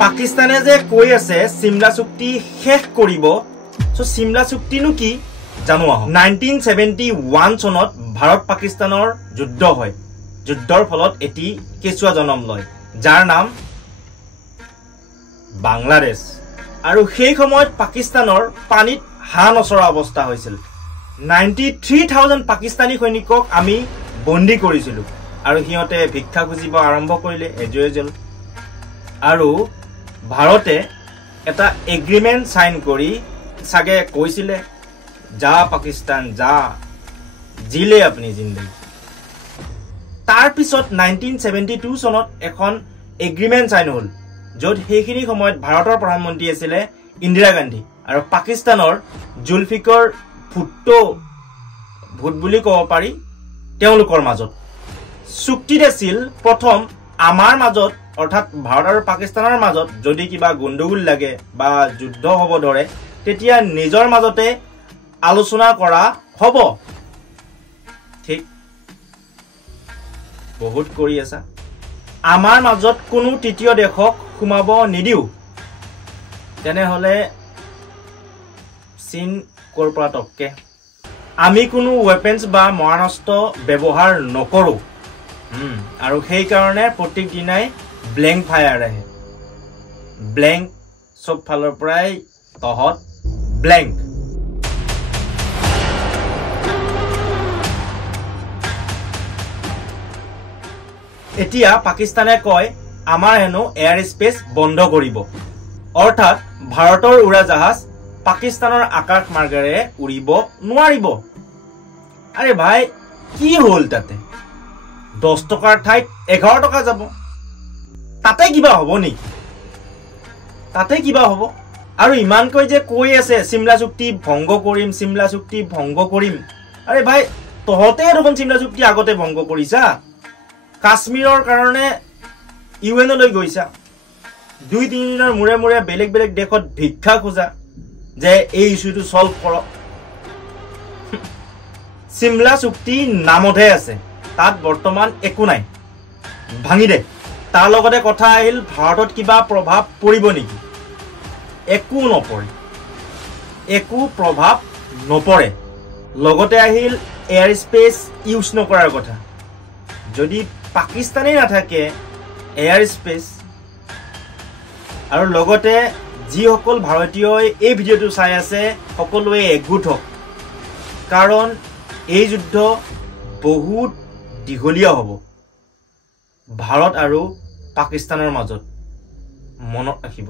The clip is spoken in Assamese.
পাকিস্তানে যে কৈ আছে সিমলা চুক্তি শেষ কৰিব সো সিমলা চুক্তিনো কি জানো আহক 1971 চনত ভাৰত পাকিস্তানৰ যুদ্ধ হয় যুদ্ধৰ ফলত এটি কেঁচুৱা জন্ম লয় যাৰ নাম বাংলাদেশ আৰু সেই সময়ত পাকিস্তানৰ পানীত হাঁ নচৰা অৱস্থা হৈছিল 93,000 পাকিস্তানী সৈনিকক আমি বন্দী কৰিছিলো আৰু হিয়তে ভিক্ষা খুজিব আৰম্ভ কৰিলে এজয়েজল আৰু ভাৰতে এটা এগ্ৰিমেন্ট সাইন কৰি সাগে কৈছিলে যা পাকিস্তান যা জিলে আপনি জিন্দগী তাৰ পিছত 1972 চনত এখন এগ্ৰিমেন্ট সাইন হল য'ত সেইখিনি সময়ত ভাৰতৰ প্ৰধানমন্ত্ৰী আছিল ইন্দিৰা গান্ধী আৰু পাকিস্তানৰ জুলফিকৰ ভুট্টো ভুট বুলি ক'ব পাৰি তেওঁলোকৰ মাজত চুক্তিত আছিল প্ৰথম আমাৰ মাজত অৰ্থাৎ ভাৰত আৰু পাকিস্তানৰ মাজত যদি কিবা গণ্ডগোল লাগে বা যুদ্ধ হ'ব ধৰে তেতিয়া নিজৰ মাজতে আলোচনা কৰা হ'ব ঠিক বহুত কৰি আছে আমাৰ মাজত কোনো তৃতীয় দেশক সোমাব নিদিও তেনেহলে চীন কৰপৰা টপকে আমি কোনো ওয়েপন্স বা মহানস্ত্ৰ ব্যৱহাৰ নকৰো আৰু সেই কাৰণে প্ৰত্যেক দিনাই ব্লেংক ফায়াৰ আহে ব্লেংক সব ফালৰ পৰাই তহত ব্লেংক এতিয়া পাকিস্তানে কয় আমাৰ হেনো এয়াৰ স্পেস বন্ধ কৰিব অৰ্থাৎ ভাৰতৰ উৰাজাহাজ পাকিস্তানৰ আকাশ মাৰ্গেৰে উৰিব নোৱাৰিব আৰে ভাই কি হল তাতে 10 টকাৰ ঠাইত 11 টকা যাব তাতে কিবা হ'ব নি তাতে কিবা হ'ব আৰু ইমান কৈ যে কৈ আছে সিমলা চুক্তি ভংগ কৰিম আৰে ভাই তহতে দেখোন সিমলা চুক্তি আগতে ভংগ কৰিছা কাশ্মীৰৰ কাৰণে ইউএন লৈ গৈছা 2-3 দিনৰ মুৰে মুৰে বেলেগ বেলেগ দেশত ভিক্ষা খোজা যে এই ইস্যুটো সলভ কৰক সিমলা চুক্তি নামতহে আছে তাত বৰ্তমান একো নাই ভাঙি দে তাৰ লগতে কথা আহিল ভাৰতত কিবা প্ৰভাৱ পৰিব নেকি একো প্ৰভাৱ নপৰে লগতে আহিল এয়াৰ স্পেস ইউজ নকৰাৰ কথা যদি পাকিস্তানে নাথাকে এয়াৰ স্পেস আৰু লগতে যিসকল ভাৰতীয়ই এই ভিডিঅটো চাই আছে সকলোৱে একগোট হওক কাৰণ এই যুদ্ধ বহুত দীঘলীয়া হ'ব ভাৰত আৰু পাকিস্তানৰ মাজত মনত ৰাখিব